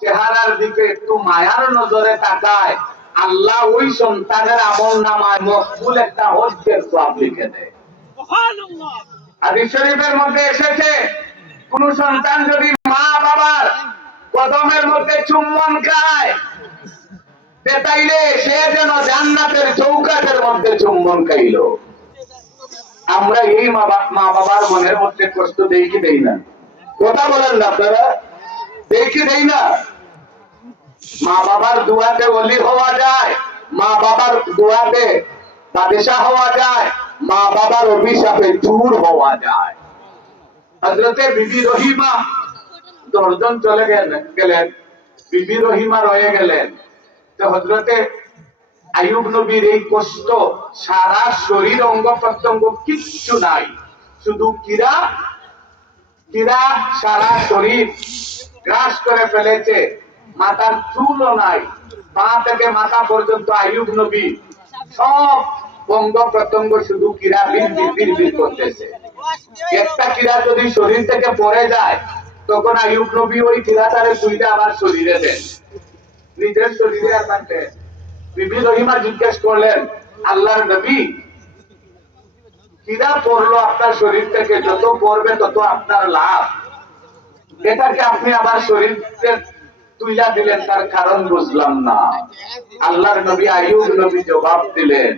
চেহারার দিকে একটু মায়ার নজরে তাকায়, আল্লাহ ওই সন্তানের আমল নামায় মকবুল একটা হজ্জের সওয়াব লিখে দেয়। হাদিস শরীফের মধ্যে এসেছে, কোন সন্তান যদি মা বাবার কদমের মধ্যে চুম্বন খায়, তাইলে সে যেন জান্নাতের চৌকাঠের মধ্যে চুম্বন খাইল। আমরা এই মা বাবার মনের মধ্যে কষ্ট দেই কি দেই না? কথা বলেন না আপনারা, দেই কি দেই না? মা বাবার দোয়াতে ওলি হওয়া যায়, মা বাবার দোয়াতে বাদশা হওয়া যায়, মা বাবার অভিশাপে চুর হওয়া যায়। হযরতে বিবি রহিমা 10 জন চলে গেলেন, বিবি রহিমা রয়ে গেলেন। তো হযরতে আইয়ুব নবীর এই কষ্ট, সারা শরীর অঙ্গ প্রত্যঙ্গ কিচ্ছু নাই, শুধু কিরা কিরা সারা শরীর গ্রাস করে ফেলেছে, মাথার চুলও নাই, পা থেকে মাথা পর্যন্ত আইয়ুব নবী সব অঙ্গ প্রত্যঙ্গ শুধু কিরা বিড়বিড় করতেছে। একটা কিরা যদি শরীর থেকে পড়ে যায়, তখন আইয়ুব নবী ওই কিরাটারে দুইটা আবার শরীরে দেন, নিজের শরীরে আর বাঁধেন। বিবি রহিমা জিজ্ঞেস করলেন, আল্লাহর নবী, কিরা পড়লো আপনার শরীর থেকে, যত পড়বে তত আপনার লাভ, এটাকে আপনি আবার শরীরে তুইলা দিলেন, তার কারণ বুঝলাম না। আল্লাহর নবী আইয়ুব নবী জবাব দিলেন,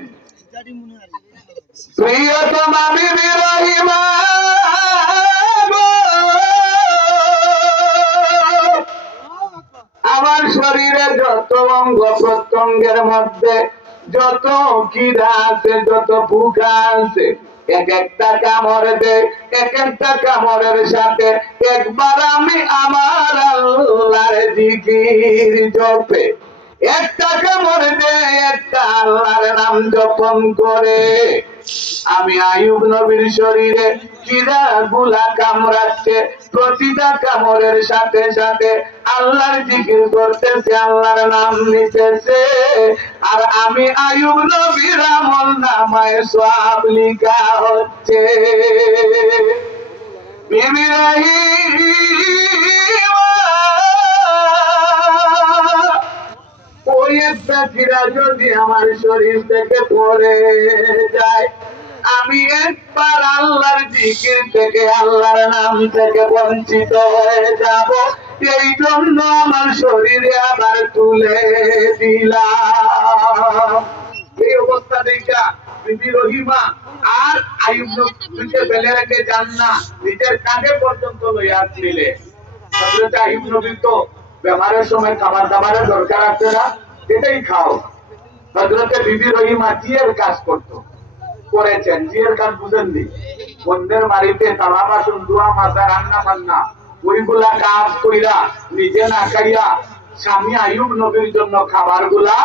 প্রিয়তমা বিবি রহিমা, আমার শরীরে যত অঙ্গ প্রত্যঙ্গের মধ্যে যত কিরা আছে, যত পোকা আছে, এক একটা কামড় দে, এক একটা কামড়ের সাথে একবার আমি আমার আল্লাহর জিকির জপে, একটা কামড় দে, একটা আল্লাহর নাম জপন করে, আমি আইয়ুব নবীর শরীরে কিরা গুলা কামড়াচ্ছে, প্রতিটা কামড়ের সাথে সাথে আল্লাহর জিকির করতেছে, আল্লাহর নাম নিতেছে, আর আমি আইয়ুব নবীর আমল নামায় সওয়াব লিখা হচ্ছে। বিবি রহিমা, ওই একটা কিরা যদি আমার শরীর থেকে পড়ে যায়, আমি একবার আল্লাহর জিকির থেকে, আল্লাহর নাম থেকে বঞ্চিত হয়ে যাব, এই জন্য আমার শরীরে আবার তুলে দিলাম। এই অবস্থা দেখা বিবি রহিমা আর আইয়ুব নবীকে ফেলে রেখে যান না, নিজের কাঁধে পর্যন্ত লইয়া আসছিলেন। হযরত আইয়ুব নবী তো বেমারের সময় খাবার দাবারের দরকার আছে না, এটাই খাও। হযরতে বিবি রহিমা জিয়ের কাজ করতো, করেছেন, জিয়ের কাজ বুঝেননি? বন্ধের বাড়িতে তালা বাসন ধোয়া, মাজা, রান্না বান্না, ওইগুলা কাজ কইরা নিজে না খাইয়া স্বামী আইয়ুব নবীর জন্য খাবার গুলা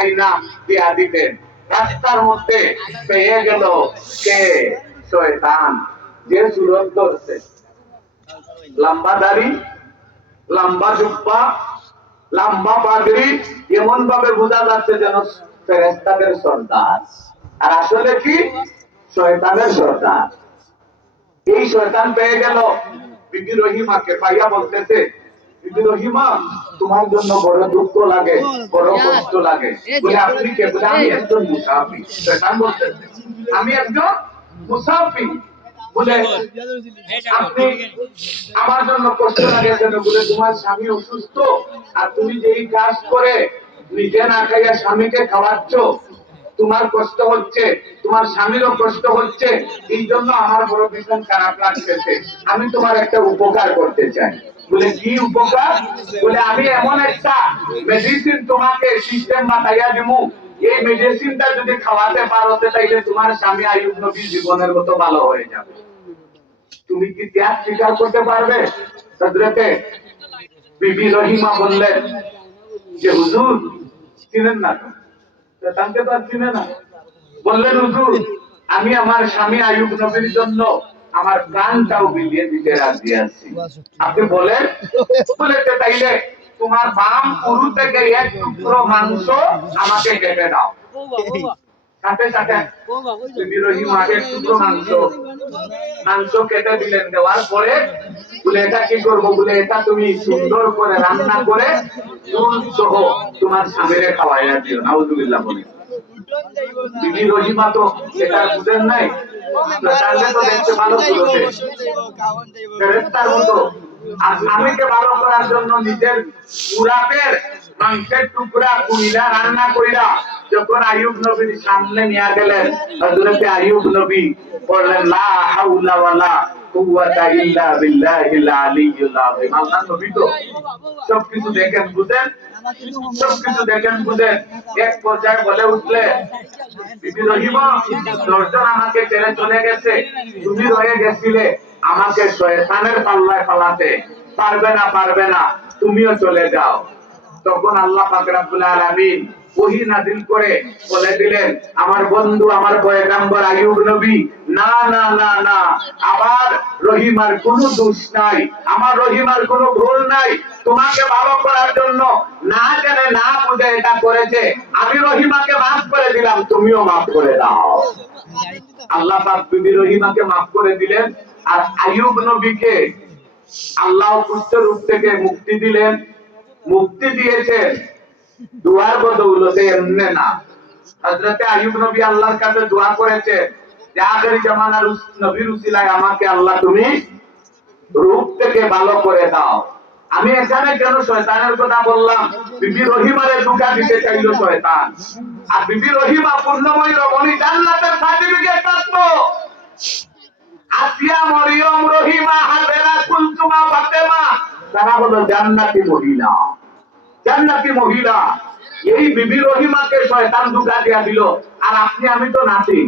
আইনা দিয়া দিতেন। রাস্তার মধ্যে পেয়ে গেল কে? শয়তান, যে সুরত ধরছে, লম্বা দাড়ি, লম্বা জুব্বা, লম্বা পাগড়ি, এমন ভাবে বোঝা যাচ্ছে যেন ফেরেশতাদের সর্দার, আর আসলে কি শয়তানের সর্দার। এই শয়তান পেয়ে গেল বিবি রহিমাকে, পাইয়া বলতেছে, বিবি রহিমা, তোমার জন্য বড় দুঃখ লাগে, বড় কষ্ট লাগে। বলে আপনি কে? বলে আমি একজন মুসাফির। শয়তান বলতেছে, আমি একজন মুসাফির। বলে আপনি আমার জন্য কষ্ট লাগে কেন? বলে তোমার স্বামী অসুস্থ, আর তুমি যেই কাজ করে নিজে না খাইয়া স্বামীকে খাওয়াচ্ছ, তোমার কষ্ট হচ্ছে, তোমার স্বামীরও কষ্ট হচ্ছে, এই জন্য আমার বড় ভীষণ খারাপ লাগতেছে। আমি তোমার একটা উপকার করতে চাই। বলে কি উপকার? বলে আমি এমন একটা মেডিসিন তোমাকে সিস্টেম বাতাইয়া দিমু, এই মেডিসিনটা যদি খাওয়াতে পারো, তাইলে তোমার স্বামী আইয়ুব নবীর জীবনের মতো ভালো হয়ে যাবে। তুমি কি ত্যাগ স্বীকার করতে পারবে? হযরতে বিবি রহিমা বললেন যে হুজুর, চিনেন না তো? শয়তানকে তো আর চিনে না। বললেন, হুজুর, আমি আমার স্বামী আইয়ুব নবীর জন্য আমার প্রাণটাও বিলিয়ে দিতে রাজি আছি। আপনি বলেন? বলেছে, তাইলে তোমার বাম পুরু থেকে এক টুকরো মাংস আমাকে কেটে দাও। সাথে সাথে বিবি রহিমা এক টুকরো মাংস কেটে দিলেন। দেওয়ার পরে বলে এটা কি করবো, বলে এটা তুমি সুন্দর করে রান্না করে নুন সহ তোমার স্বামীরে খাওয়াইয়া দিও। নাউজুবিল্লাহ বলে। বিবি রহিমা তো এটা বুঝেন নাই, তাহলে তো দেখতে ভালো করেছে ফেরেশতার মতো। আর স্বামীকে ভালো করার জন্য নিজের পুরাপের মাংসের টুকরা কুইলা রান্না কইরা যখন আইয়ুব নবীর সামনে নিয়ে গেলেন, হযরত আইয়ুব নবী বললেন লা হাওলা ওয়ালা কুওয়াতা ইল্লা বিল্লাহিল আলিয়্যিল আযীম। আল্লাহ নবী তো সবকিছু দেখেন বুঝেন, সবকিছু দেখেন বুঝেন। এক পর্যায়ে বলে উঠলে, বিবি রহিমা, দশজন আমাকে ছেড়ে চলে গেছে, তুমি রয়ে গেছিলে আমাকে শয়তানের পাল্লায় ফালাতে, পারবে না, তুমিও চলে যাও। তখন আল্লাহ পাক রব্বুল আলামিন ওহী নাযিল করে বলে দিলেন, আমার বন্ধু, আমার পয়গম্বর আইয়ুব নবী, না না না না, আমার রহিমার কোনো দোষ নাই, আমার রহিমার কোনো ভুল নাই। তোমাকে ভালো করার জন্য না জেনে না বুঝে এটা করেছে, আমি রহিমাকে মাফ করে দিলাম, তুমিও মাফ করে দাও। আল্লাহ পাক বিবি রহিমাকে মাফ করে দিলেন। আর আইয়ুব নবীকে আল্লাহ কুষ্ঠ রূপ থেকে মুক্তি দিলেন। মুক্তি দিয়েছেন দোয়ার বদৌলতে, এমনি না। হযরত আইয়ুব নবী আল্লাহর কাছে দোয়া করেছে যে আখেরি জামানার নবীর উসিলায় আমাকে আল্লাহ তুমি রূপ থেকে ভালো করে দাও। আমি এখানে কেন শয়তানের কথা বললাম? বিবি রহিমারে ধোঁকা দিতে চাইল শয়তান। আর বিবি রহিমা পূর্ণময়ী রমণী, জান্নাতের সার্টিফিকেট প্রাপ্ত। আসিয়া, মরিয়ম, রহিমা, হাজেরা, কুলসুমা, ফাতেমা, তারা হলো জান্নাতি মহিলা, জান্নাতি মহিলা। এই বিবি রহিমাকে শয়তান ধোঁকা দিয়া দিল। আর আপনি আমি তো নাতি,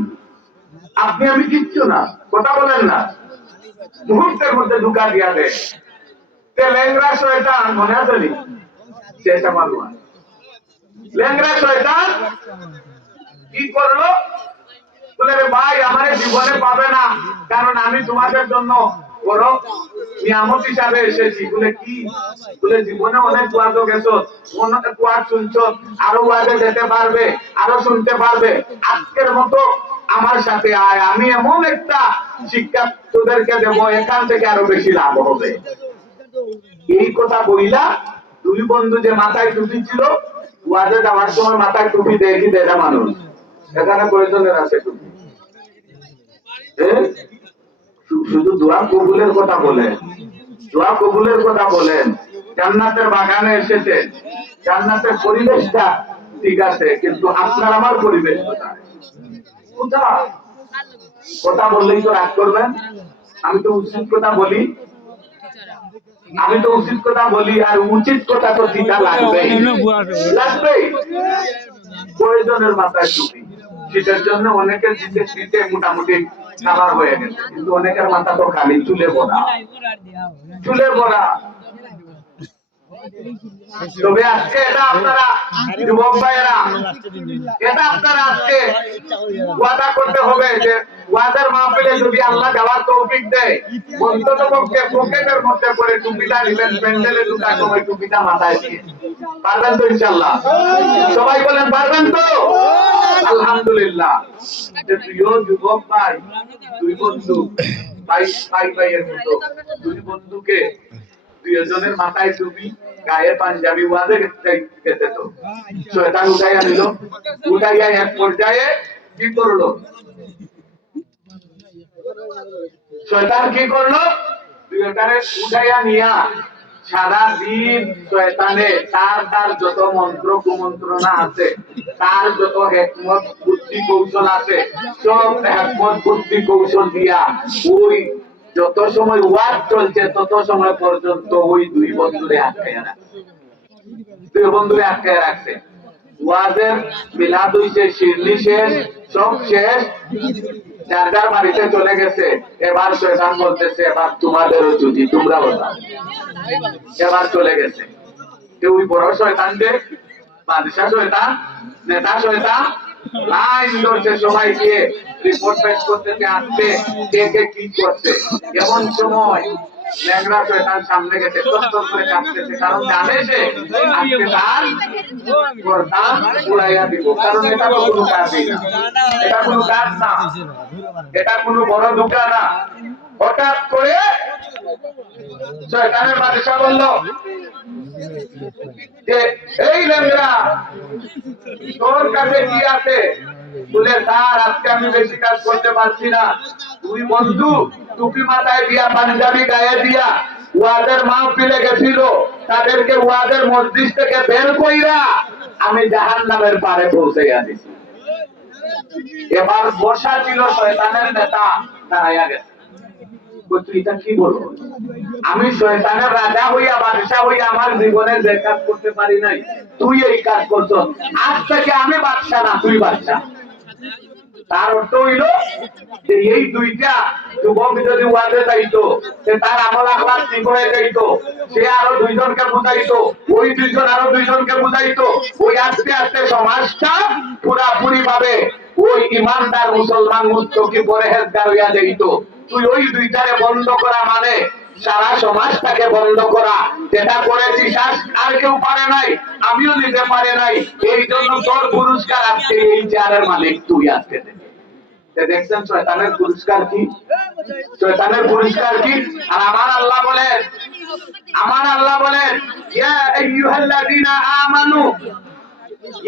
আপনি আমি কিচ্ছু না, কথা বলেন না, মুহূর্তের মধ্যে ধোঁকা দিয়া দেয়। লেংরা শয়তান মনে আছে নি? শেষ আমার লেংরা শয়তান কি করলো? বলে রে ভাই, আমার জীবনে পাবে না, কারণ আমি তোমাদের জন্য বড় নিয়ামত হিসাবে এসেছি। বলে কি? বলে জীবনে অনেক ওয়াজ গেছো, অনেক ওয়াজ শুনছো, আরো ওয়াজে যেতে পারবে, আরো শুনতে পারবে। আজকের মতো আমার সাথে আয়, আমি এমন একটা শিক্ষা তোদেরকে দেবো, এখান থেকে আরো বেশি লাভ হবে। এই কথা বইলা দুই বন্ধু যে মাথায় টুপি ছিল, ওয়াজে যাওয়ার সময় মাথায় টুপি দেয় কি দেয় না মানুষ? এখানে প্রয়োজনের আছে টুপি। শুধু দোয়া কবুলের কথা বলেন, দোয়া কবুলের কথা বলেন। জান্নাতের বাগানে এসেছে, জান্নাতের পরিবেশটা ঠিক আছে, কিন্তু আপনার আমার পরিবেশ কোথায়? কোথায়? কথা বললেই তো রাগ করবেন। আমি তো উচিত কথা বলি, আমি তো উচিত কথা বলি, আর উচিত কথা তো দিতে লাগবেই, লাগবেই। প্রয়োজনের মাথায় টুপি, সেটার জন্য অনেকের দিতে দিতে মোটামুটি খাবার হয়ে গেছে, কিন্তু অনেকের মাথা তো খালি, চুলে ভরা, চুলে ভরা। তবে আজকে এটা আপনারা যুবক ভাইয়েরা, এটা আপনারা আজকে ওয়াদা করতে হবে যে ওয়াদার মাহফিলে যদি আল্লাহ যাওয়ার তৌফিক দেয়, অন্তত পক্ষে পকেটের মধ্যে করে টুপিটা নিবেন, প্যান্ডেলে ঢুকার সময় টুপিটা মাথায় দিয়ে। পারবেন তো ইনশাআল্লাহ? সবাই বলেন পারবেন তো? আলহামদুলিল্লাহ। প্রিয় যুবক ভাই, দুই বন্ধু, ভাইয়ের মতো দুই বন্ধুকে, দুইজনের মাথায় টুপি, গায়ে পাঞ্জাবি, ওয়াজে গেছে তো শয়তান উঠাইয়া নিল। উঠাইয়া এক পর্যায়ে কি করলো? শয়তান কি করলো? দুইজনের উঠাইয়া নিয়া সারা দিন শয়তানে তার যত মন্ত্র কুমন্ত্রণা আছে, তার যত হিকমত বুদ্ধি কৌশল আছে, সব হিকমত বুদ্ধি কৌশল দিয়া ওই যত সময় ওয়াজ চলছে তত সময় পর্যন্ত ওই দুই বন্ধুরে আটকাইয়া রাখছে, দুই বন্ধুরে আটকাইয়া রাখছে। ওয়াজের মিলাদ হইছে, শিরনি শেষ, সব শেষ, যার যার বাড়িতে চলে গেছে। এবার শয়তান বলতেছে, এবার তোমাদেরও ছুটি, তোমরা বলা। এবার চলে গেছে। ওই বড় শয়তান যে বাদশাহ শয়তান, নেতা শয়তান, লাইন ধরছে সবাই গিয়ে রিপোর্ট পেশ করতেছে, আসছে কে কে কি করছে। এমন সময় ল্যাংড়া শয়তান সামনে গেছে টস্টর করে কাঁপতেছে, কারণ জানে সে আজকে তার গর্দান উড়াইয়া দিব। কারণ এটা তো কোনো কাজই না, এটা কোনো কাজ না, এটা কোনো বড় ধোঁকা না। হঠাৎ করে শয়তানের বাদশা বলল যে এই ল্যাংড়া তোর কাছে কি আছে? বলে স্যার আজকে আমি বেশি কাজ করতে পারছি না, তুই বন্ধু টুপি মাথায় দিয়া পাঞ্জাবি গায়ে দিয়া ওয়াদের মাহফিলে গেছিল, তাদেরকে ওয়াদের মসজিদ থেকে বের কইরা আমি জাহান্নামের পারে পৌঁছাইয়া দিছি। এবার বসা ছিল শয়তানের নেতা দাঁড়াইয়া গেছে। তুই এটা কি বলো? আমি শয়তানের রাজা হইয়া বাদশা হইয়া আমার জীবনে যে কাজ করতে পারি নাই, তুই এই কাজ করছ, আজ থেকে আমি বাদশা না তুই বাদশা। তার অর্থ হইল যে এই দুইটা যুবক যদি ওয়াদে যাইতো, সে তার আমল আখলাক ঠিক হয়ে যাইতো, সে আরো দুইজনকে বুঝাইতো, ওই দুইজন আরো দুইজনকে বুঝাইতো, ওই আস্তে আস্তে সমাজটা পুরাপুরি ভাবে ওই ইমানদার মুসলমান মুত্তকি পরহেজগার হইয়া যাইত। তুই ওই দুইটারে বন্ধ করা মানে সারা সমাজটাকে বন্ধ করা। যেটা করেছিস আর কেউ পারে নাই, আমিও নিতে পারে নাই, এই জন্য তোর পুরস্কার আজকে এই চেয়ারের মালিক তুই আজকে। দেখছেন শয়তানের পুরস্কার কি? শয়তানের পুরস্কার কি? আর আমার আল্লাহ বলেন, আমার আল্লাহ বলেন ইয়া আইয়ুহাল্লাযীনা আমানু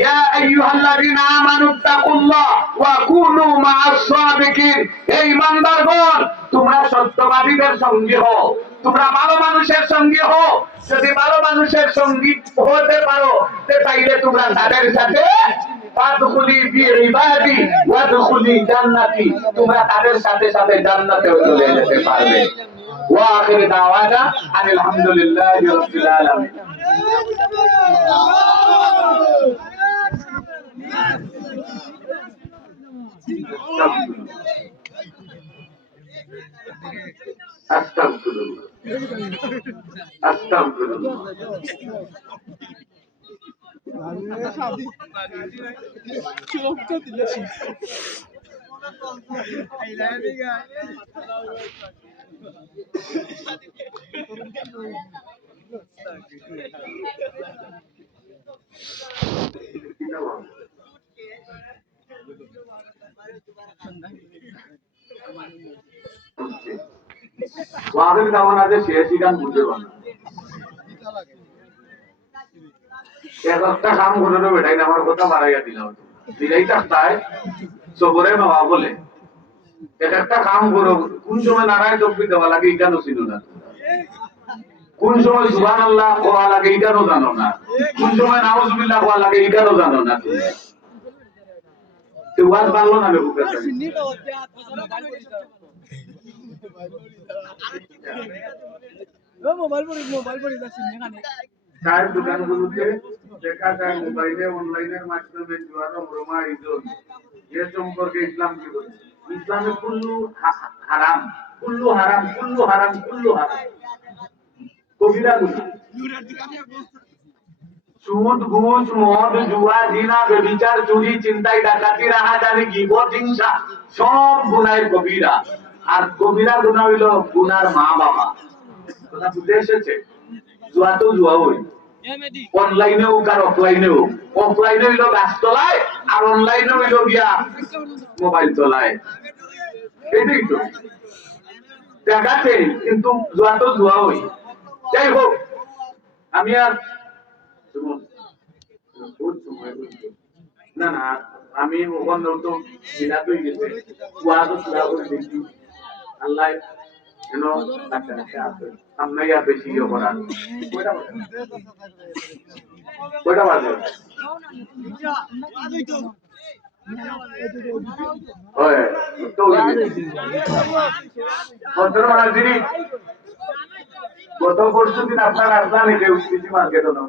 ইয়া আইয়ুহাল্লাযীনা আমানু তাকুল্লাহ ওয়া কুনু মা'আস সাদিকিন। হে ঈমানদারগণ, তোমরা সত্যবাদীদের সঙ্গী হও, তোমরা ভালো মানুষের সঙ্গী হও। যদি ভালো মানুষের সঙ্গী হতে পারো তাইলে তোমরা তাদের সাথে ফাদখুলি ফি ইবাদি ওয়াদখুলি জান্নাতি, তোমরা তাদের সাথে সাথে জান্নাতেও চলে যেতে পারবে। ওয়া আখির দাওয়ানা আনিল হামদুলিল্লাহি রাব্বিল আলামিন। আস্তাগফিরুল্লাহ আস্তাগফিরুল্লাহ। ওয়াদের দাওয়ান আছে শেষই গান বুঝতে পারে না। একটা কাম করে তো বেটাই আমার কথা বাড়াইয়া দিলাম, দিলাই তাই সবরে বাবা বলে একটা কাম করো, কোন সময় নারায়ণ তকবি দেওয়া লাগে এটা ছিল না, কোন সময় সুবহানাল্লাহ কোয়া লাগে এটাও জানো না, কোন সময় নাউজুবিল্লাহ কোয়া লাগে এটাও জানো না। তুই ওয়াজ ভালো না রে বুকে চায়ের দোকানগুলোতে দেখা যায় মোবাইলে অনলাইনের মাধ্যমে জুয়ার প্রমাণিত যে সম্পর্কে ইসলাম কি বলে। ইসলামে কুল্লু হারাম, কুল্লু হারাম, কুল্লু হারাম, কুল্লু হারাম। কবিরা গুনাহ, সুদ ঘুষ মদ জুয়া জিনা ব্যভিচার চুরি চিন্তাই ডাকাতি রাহাজানি গীবত হিংসা সব গুনাহের কবিরা। আর কবিরা গুনাহ হইল গুনার মা বাবা। কথা বুঝে এসেছে? জুয়া তো জুয়া হই, অনলাইনে হোক আর অফলাইনে হোক। অফলাইনে হইল গাছ তলায় আর অনলাইনে হইল গিয়া মোবাইল তলায়। এটাই তো দেখাচ্ছে, কিন্তু জুয়া তো জুয়া হই। যাই হোক, আমি আর না না আমি ওখানে তো মিলাত হয়ে গেছে, জুয়া তো জুয়া করে দেখি। আল্লাহ যেন সামনে আর বেশি ইয়ে করার। কয়টা বাজে? গত পরশু দিন আপনার আসলাম কৃষি মার্কেট হলো,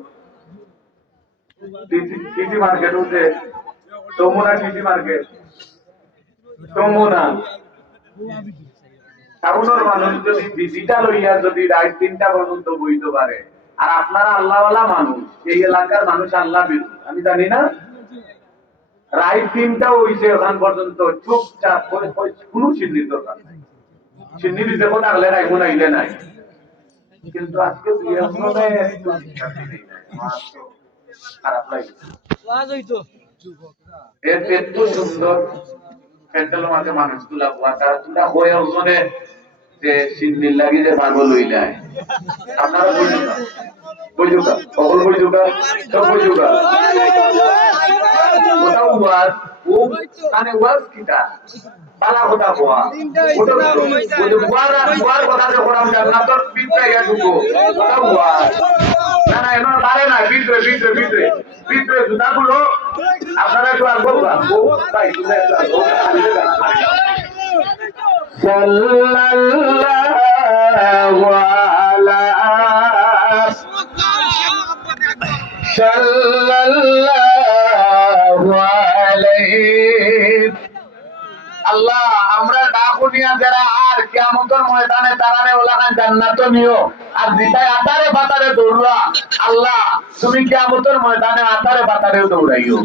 কৃষি মার্কেট হচ্ছে যমুনা কৃষি মার্কেট, যমুনা টাউনের মানুষ যদি ডিজিটাল হইয়া যদি রাত 3টা পর্যন্ত বইতে পারে, আর আপনারা আল্লাহওয়ালা মানুষ, এই এলাকার মানুষ আল্লাহ বিরু, আমি জানি না, রাত 3টা হইছে ওখান পর্যন্ত চুপচাপ করে কোনো সিন্নির দরকার নাই। সিন্নি দিতে থাকলে নাই, গুনাইলে নাই। কিন্তু আজকে বিয়ে মনে একটু শিক্ষার্থী নেই না, আমার তো খারাপ লাগে। এত সুন্দর প্যান্ডেলের মাঝে মানুষগুলা তারা তুলা হয়ে ওজনে যে সিন্দির লাগি যে পাগল হইলায়। আপনারা বইজুকা বইজুকা সকল বইজুকা সব বইজুকা ওটা ওয়াজ ও মানে ওয়াজ কিটা বালা কথা কোয়া ওটা ওই ওয়ার কথা যখন আমি জান্নাতের ভিতরে ইয়া ঢুকবো ওটা ওয়াজ না না এমন পারে না ভিতরে ভিতরে ভিতরে ভিতরে জুতাগুলো আপনারা একটু আর বলবা ও ভাই তুমি একটু আর বলবা সাল্লাল্লাহু আলা সাল্লাল্লাহু আলাইহি আল্লাহ আমরা ডাকুনিয়া যারা আর কিয়ামতের ময়দানে তারারে ওলাকান জান্নাত নিও আর দিতায় আতারে বাতারে দৌড়া আল্লাহ তুমি কিয়ামতের ময়দানে আতারে বাতারে দৌড়াইও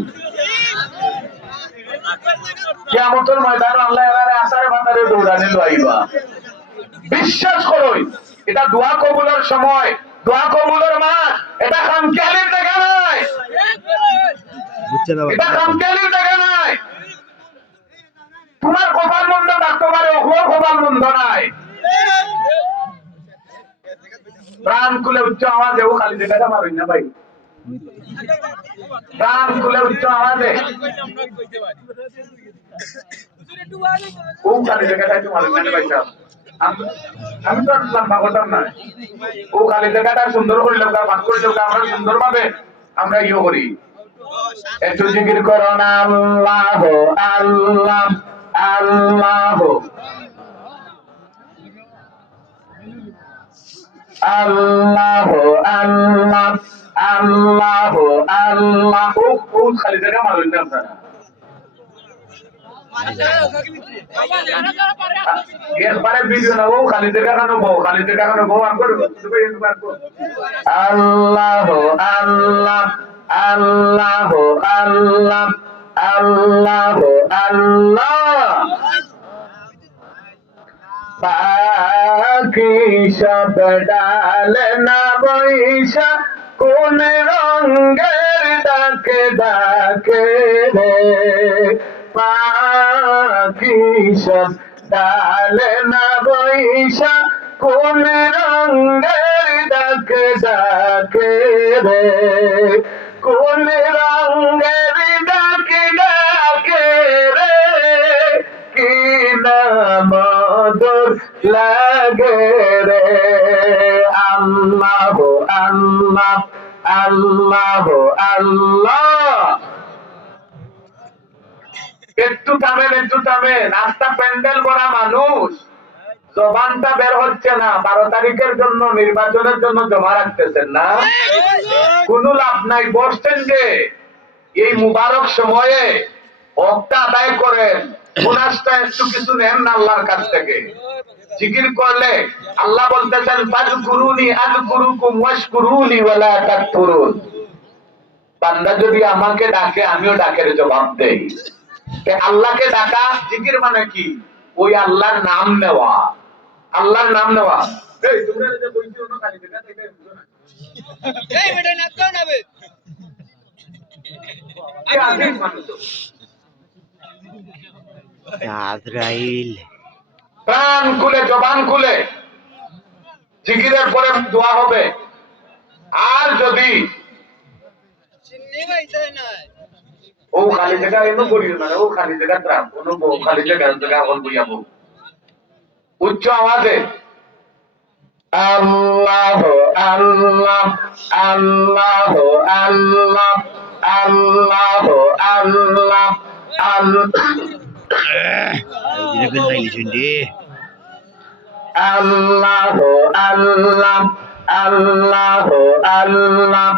কিয়ামতের ময়দানে আল্লাহ এরারে আতারে বাতারে দৌড়ানি লইবা বিশ্বাস করো এটা দোয়া কবুলের সময় দোয়া কবুলের মাস এটা খামখেয়ালির জায়গা নয় এটা খামখেয়ালির জায়গা নয় তোমার কপাল মন্দ থাকতে পারে ওর কপাল মন্দ নাই প্রাণ খুলে উচ্চ আওয়াজে ও খালি জায়গাটা মারুন না ভাই প্রাণ খুলে উচ্চ আওয়াজে ও খালি জায়গাটা একটু মারুন না ভাই সাহেব আমি তো লম্বা করতাম না ও খালি জায়গাটা সুন্দর করে লোক পাঠ করে লোক আমরা সুন্দর ভাবে আমরা ইয়ে করি একটু জিকির করো না আল্লাহ আল্লাহ আল্লাহ আল্লাহ আল্লাহ আল্লাহ আল্লাহ ও খালি জায়গা মারুন না আপনারা একবারে ভিডিও না ও খালি জায়গা কেন বউ খালি জায়গা কেন বউ আমি করবো আল্লাহ আল্লাহ আল্লাহ আল্লাহ আল্লাহ আল্লাহ পাখি সব ডাল না বৈশা কোন রঙের ডাকে ডাকে রে পাখি সব ডাল না বৈশা কোন রঙের ডাকে ডাকে রে কোন রঙের ডাকে ডাকে রে কি নাম মধুর লাগে রে আল্লাহ আল্লাহ আল্লাহ আল্লাহ একটু থামেন রাস্তা প্যান্ডেল ভরা মানুষ জবানটা বের হচ্ছে না 12 তারিখের জন্য নির্বাচনের জন্য জমা রাখতেছেন না কোনো লাভ নাই বসছেন যে এই মুবারক সময়ে হকটা আদায় করেন মুনাজটা একটু কিছু নেন না আল্লাহর কাছ থেকে জিকির করলে আল্লাহ বলতেছেন ফাজকুরুনি আযকুরুকুম ওয়াশকুরুনি ওয়ালা তাকফুরুন বান্দা যদি আমাকে ডাকে আমিও ডাকের জবাব দেই আল্লাহকে ডাকা জিকির মানে কি ওই আল্লাহর নাম নেওয়া আল্লাহর নাম নেওয়া এই তোমরা যে বইছি ওনো খালি দেখা থেকে বুঝো না এই বেটা না তো নাবে এই আগে মানুষ আজরাইল প্রাণ খুলে জবান খুলে জিকিরের পরে দোয়া হবে আর যদি ও খালি জায়গা এমন করিও না ও খালি জায়গা ট্রাম কোনো খালি জায়গা এখন বইয়াবো উচ্চ আওয়াজে আল্লাহ আল্লাহ আল্লাহ আল্লাহ আল্লাহ আল্লাহ আল্লাহ আল্লাহ আল্লাহ আল্লাহ আল্লাহ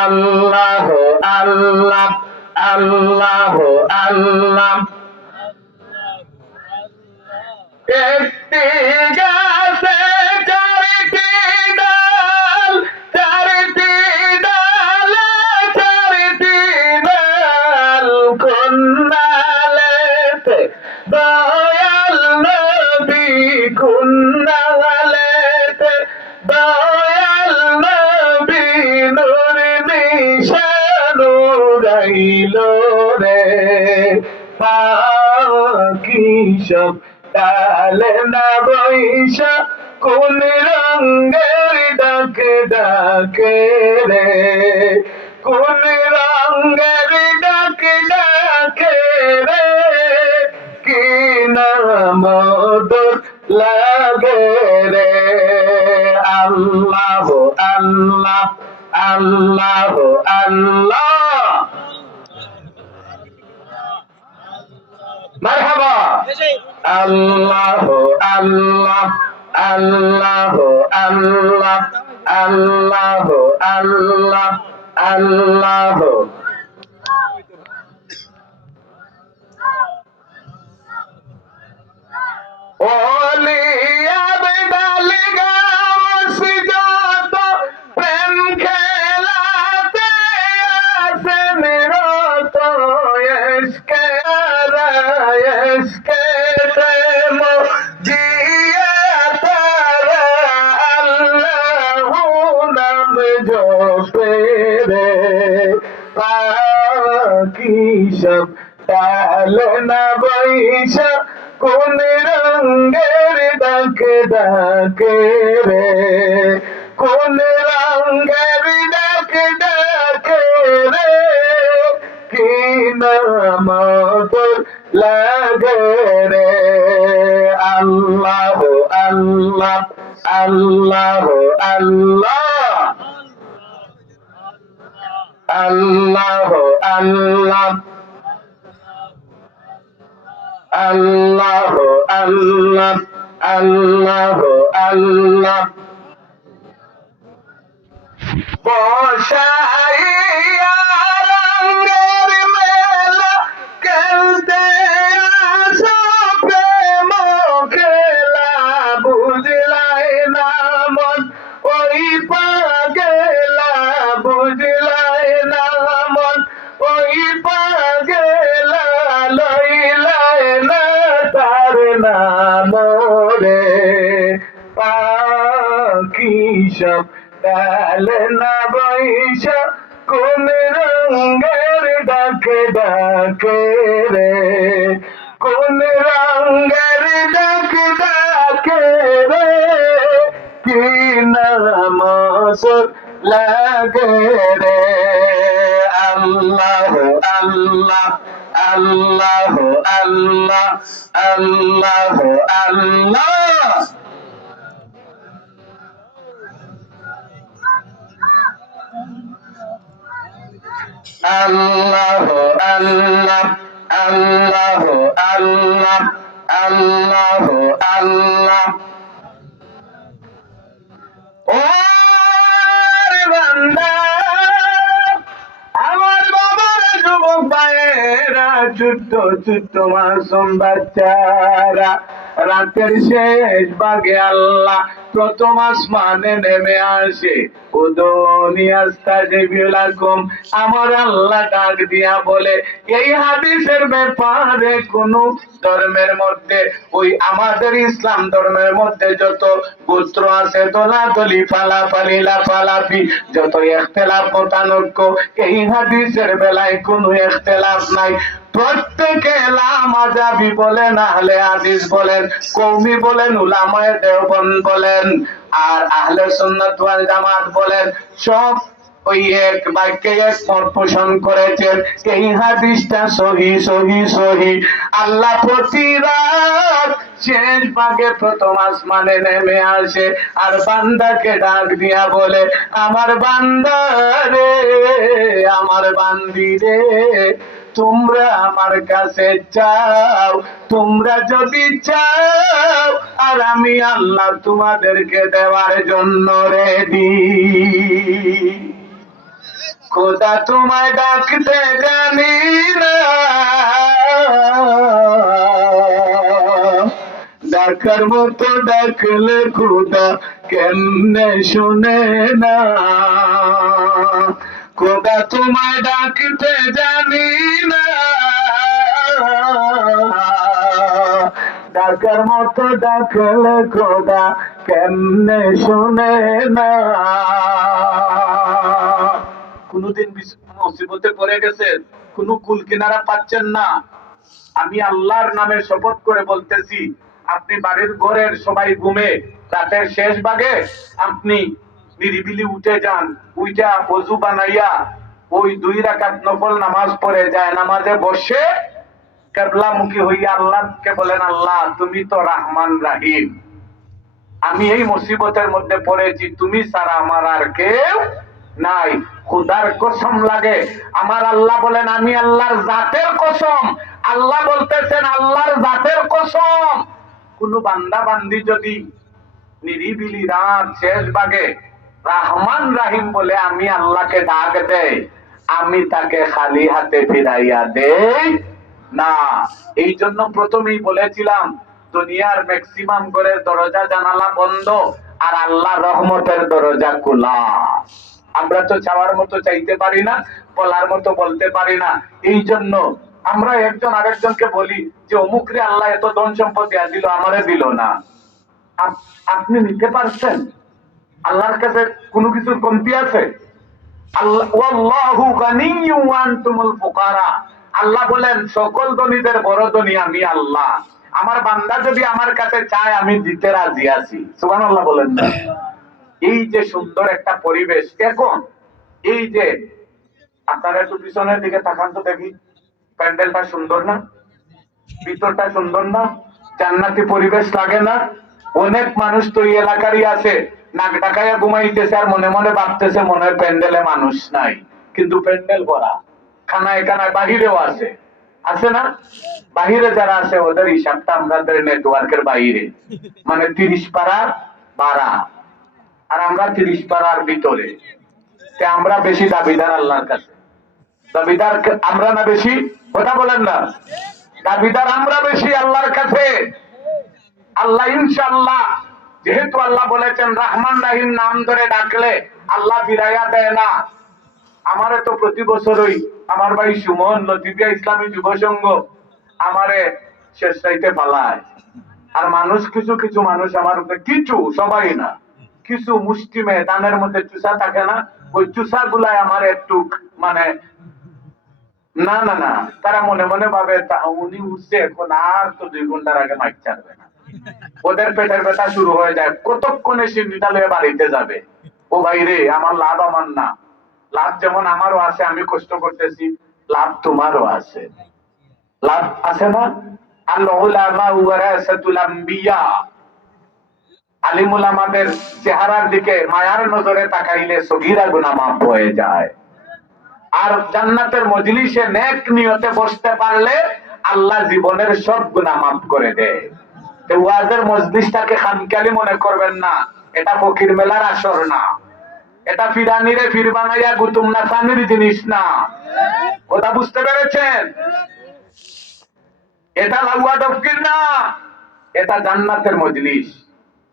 আল্লাহ আল্লাহ আল্লাহ আল্লাহ একটি গাছে চারটি ডাল চারটি ডালে চারটি ডাল কোন ডালেতে দয়াল নবী কোন পাইল রে পাখি সব ডালে না বৈশা কোন রঙের ডাকে ডাকে রে কোন রঙের ডাকে ডাকে রে কি নাম তোর লাগে রে আল্লাহ আল্লাহ আল্লাহ আল্লাহ মারহাবা আল্লাহ আল্লাহ আল্লাহ আল্লাহ আল্লাহ আল্লাহ আল্লাহ ওলি আবদাল গাওস যত প্রেম খেলাতে আসে নিরত ইশকে ইশকে প্রেম জিয়া তারা আল্লাহ নাম জপে রে পাখি সব ডাল না বৈশা কোন রঙের ডাকে ডাকে রে কোন রঙের ডাকে ডাকে রে কি নাম তোর লাগে রে আল্লাহ আল্লাহ আল্লাহ আল্লাহ আল্লাহ আল্লাহ আল্লাহ আল্লাহ আল্লাহ আল্লাহ বসাইয়া রঙের মেলা খেলতে আসো প্রেম খেলা বুঝলাই না মন ওই পাগেলা বুঝলাই না মন ওই পাগেলা লইলাই না তার নাম রে পাখি সব ডাল না বৈশা কোন রঙের ডাকে ডাকে রে কোন রঙের ডাকে ডাকে রে কি নাম তোর লাগে রে আল্লাহ আল্লাহ আল্লাহ আল্লাহ আল্লাহ আল্লাহ আল্লাহ আল্লাহ আল্লাহ আল্লাহ আল্লাহ আল্লাহ ও বান্দা আমার বাবার যুবক ভাইয়েরা ছোট্ট ছোট্ট মাসুম বাচ্চারা রাতের শেষ ভাগে আল্লাহ প্রথম আসমানে নেমে আসে আমার আল্লাহ ডাক দিয়া বলে এই হাদিসের ব্যাপারে কোন ধর্মের মধ্যে ওই আমাদের ইসলাম ধর্মের মধ্যে যত গোত্র আছে দলাদলি পালাপালি লাফালাফি যত ইখতিলাফ মতানৈক্য এই হাদিসের বেলায় কোনো ইখতিলাফ নাই প্রত্যেকে লামাযাবি বলেন আহলে হাদিস বলেন কওমি বলেন উলামায়ে দেওবন্দ বলেন আর আহলে সুন্নাত ওয়াল জামাত বলেন সব ওই এক বাক্যে একমত পোষণ করেছেন এই হাদিসটা সহি সহি সহি আল্লাহ প্রতি রাত শেষ ভাগে প্রথম আসমানে নেমে আসে আর বান্দাকে ডাক দিয়া বলে আমার বান্দা রে আমার বান্দি রে তোমরা আমার কাছে চাও তোমরা যদি চাও আর আমি আল্লাহ তোমাদেরকে দেওয়ার জন্য রেডি খোদা তোমায় ডাকতে জানি না ডাকার মতো ডাকলে খোদা কেমনে শুনে না খোদা তোমায় ডাকতে জানি না ডাকার মতো ডাকলে খোদা কেমনে শুনে না কোনদিন মুসিবতে পড়ে গেছেন, কোনো কুল কিনারা পাচ্ছেন না, আমি আল্লাহর নামে শপথ করে বলতেছি, আপনি বাড়ির ঘরের সবাই ঘুমে রাতের শেষ ভাগে আপনি নিরিবিলি উঠে যান, উইটা ওযু বানাইয়া ওই 2 রাকাত নফল নামাজ পড়ে যায় নামাজে বসে কিবলামুখী হইয়া আল্লাহকে বলেন, আল্লাহ তুমি তো রহমান রহিম, আমি এই মুসিবতের মধ্যে পড়েছি, তুমি ছাড়া আমার আর কেউ নাই, খুদার কসম লাগে। আমার আল্লাহ বলেন, আমি আল্লাহর জাতের কসম, আল্লাহ বলতেছেন আল্লাহর জাতের কসম, কোন বান্দা বান্দি যদি নিরিবিলি রাত শেষ ভাগে রহমান রাহিম বলে আমি আল্লাহকে ডাক দেয়, আমি তাকে খালি হাতে ফিরাইয়া দেই না। এই জন্য প্রথমেই বলেছিলাম, দুনিয়ার ম্যাক্সিমাম ঘরের দরজা জানালা বন্ধ আর আল্লাহর রহমতের দরজা খোলা। আমরা তো চাওয়ার মতো চাইতে পারি না, বলার মতো বলতে পারি না। এই জন্য আমরা একজন আরেকজনকে বলি যে অমুকরে আল্লাহ এত ধন সম্পদ দিয়া দিল, আমারে দিল না। আপনি নিতে পারছেন? আল্লাহর কাছে কোনো কিছুর কমতি আছে? আল্লাহ বলেন সকল ধনীদের বড় ধনী আমি আল্লাহ, আমার বান্দা যদি আমার কাছে চায় আমি দিতে রাজি আছি। সুবহানাল্লাহ বলেন না? এই যে সুন্দর একটা পরিবেশ, এখন এই যে আপনারা একটু পিছনের দিকে তাকান তো দেখি, প্যান্ডেলটা সুন্দর না? ভিতরটা সুন্দর না? জান্নাতি পরিবেশ লাগে না? অনেক মানুষ তো এই এলাকারই আছে, নাক ডাকাইয়া ঘুমাইতেছে আর মনে মনে ভাবতেছে মনে হয় প্যান্ডেলে মানুষ নাই, কিন্তু প্যান্ডেল ভরা, খানায় খানায় বাহিরেও আছে, আছে না? বাহিরে যারা আছে ওদের হিসাবটা আমাদের নেটওয়ার্কের বাইরে, মানে 30 পাড়ার ভাড়া আর আমরা 30 পাড়ার ভিতরে। আমরা বেশি দাবিদার আল্লাহর কাছে, দাবিদার আমরা না বেশি? কথা বলেন না? দাবিদার আমরা বেশি আল্লাহর কাছে। আল্লাহ ইনশাআল্লাহ, যেহেতু আল্লাহ বলেছেন রহমান রাহিম নাম ধরে ডাকলে আল্লাহ ফিরাইয়া দেয় না। আমারে তো প্রতি বছরই আমার ভাই সুমন লতিফিয়া ইসলামী যুব সংঘ আমারে শেষ চাইতে পালায়, আর মানুষ কিছু কিছু মানুষ আমার কিছু, সবাই না, কিছু মুষ্টিমে দানের মধ্যে চুষা থাকে না, ওই চুষা গুলাই আমার একটু মানে না না না, তারা মনে মনে ভাবে উনি উঠছে এখন আর তো 2 ঘন্টার আগে মাইক ছাড়বে না, ওদের পেটের ব্যথা শুরু হয়ে যায়, কতক্ষণে সিন্নিটা লয়ে বাড়িতে যাবে। ও ভাই রে, আমার লাভ আমার না, লাভ যেমন আমারও আছে, আমি কষ্ট করতেছি, লাভ তোমারও আছে, লাভ আছে না? আল উলামা ওয়ারাসাতুল আম্বিয়া, আলিম উলামাদের চেহারার দিকে মায়ার নজরে তাকাইলে সগীরা গুনাহ মাফ হয়ে যায়। আর জান্নাতের মজলিসে নেক নিয়তে বসতে পারলে আল্লাহ জীবনের সব গুনাহ মাফ করে দেয়। তো ওয়াজের মজলিসটাকে খামখেয়ালি মনে করবেন না, এটা ফকির মেলার আসর না, এটা ফিরানিরে ফির বানাইয়া গুতুম নাসানির জিনিস না। কথা বুঝতে পেরেছেন? এটা লাউয়া দফকির না, এটা জান্নাতের মজলিস।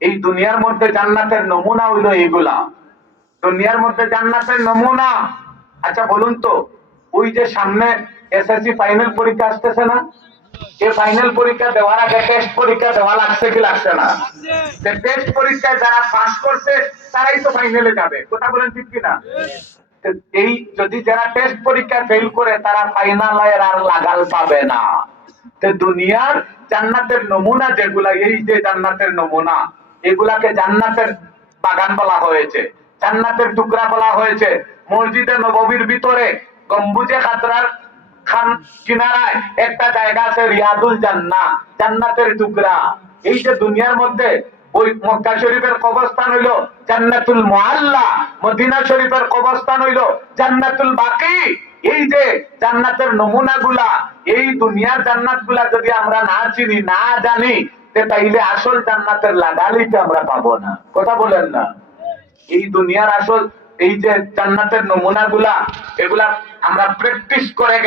এই দুনিয়ার মধ্যে জান্নাতের নমুনা হইলো এইগুলা, দুনিয়ার মধ্যে জান্নাতের নমুনা। আচ্ছা বলুন তো, ওই যে সামনে এসএসসি ফাইনাল পরীক্ষা আসতেছে না, এই ফাইনাল পরীক্ষা দেওয়ার আগে টেস্ট পরীক্ষা দেওয়া লাগছে কি লাগছে না? টেস্ট পরীক্ষায় যারা পাস করছে তারাই তো ফাইনালে যাবে, কথা বলেন ঠিক কিনা? এই যদি যারা টেস্ট পরীক্ষা ফেল করে তারা ফাইনালের আর লাগাল পাবে না। তো দুনিয়ার জান্নাতের নমুনা যেগুলা, এই যে জান্নাতের নমুনা, এগুলাকে জান্নাতের বাগান বলা হয়েছে, জান্নাতের টুকরা বলা হয়েছে। মসজিদে নববীর ভিতরে গম্বুজে খাতরার খান কিনারায় একটা জায়গা আছে রিয়াদুল জান্নাহ, জান্নাতের টুকরা। এই যে দুনিয়ার মধ্যে ওই মক্কা শরীফের কবরস্থান হইলো জান্নাতুল মুআল্লা, মদিনা শরীফের কবরস্থান হইলো জান্নাতুল বাকি। এই যে জান্নাতের নমুনাগুলা, এই দুনিয়ার জান্নাতগুলা যদি আমরা না চিনি না জানি, তাইলে আসল জান্নাতের লাগালিতে আমরা পাবো না। কথা বলেন না? এই দুনিয়ার আসল এই যে জান্নাতের নমুনাগুলা, এগুলা আমরা প্র্যাকটিস করে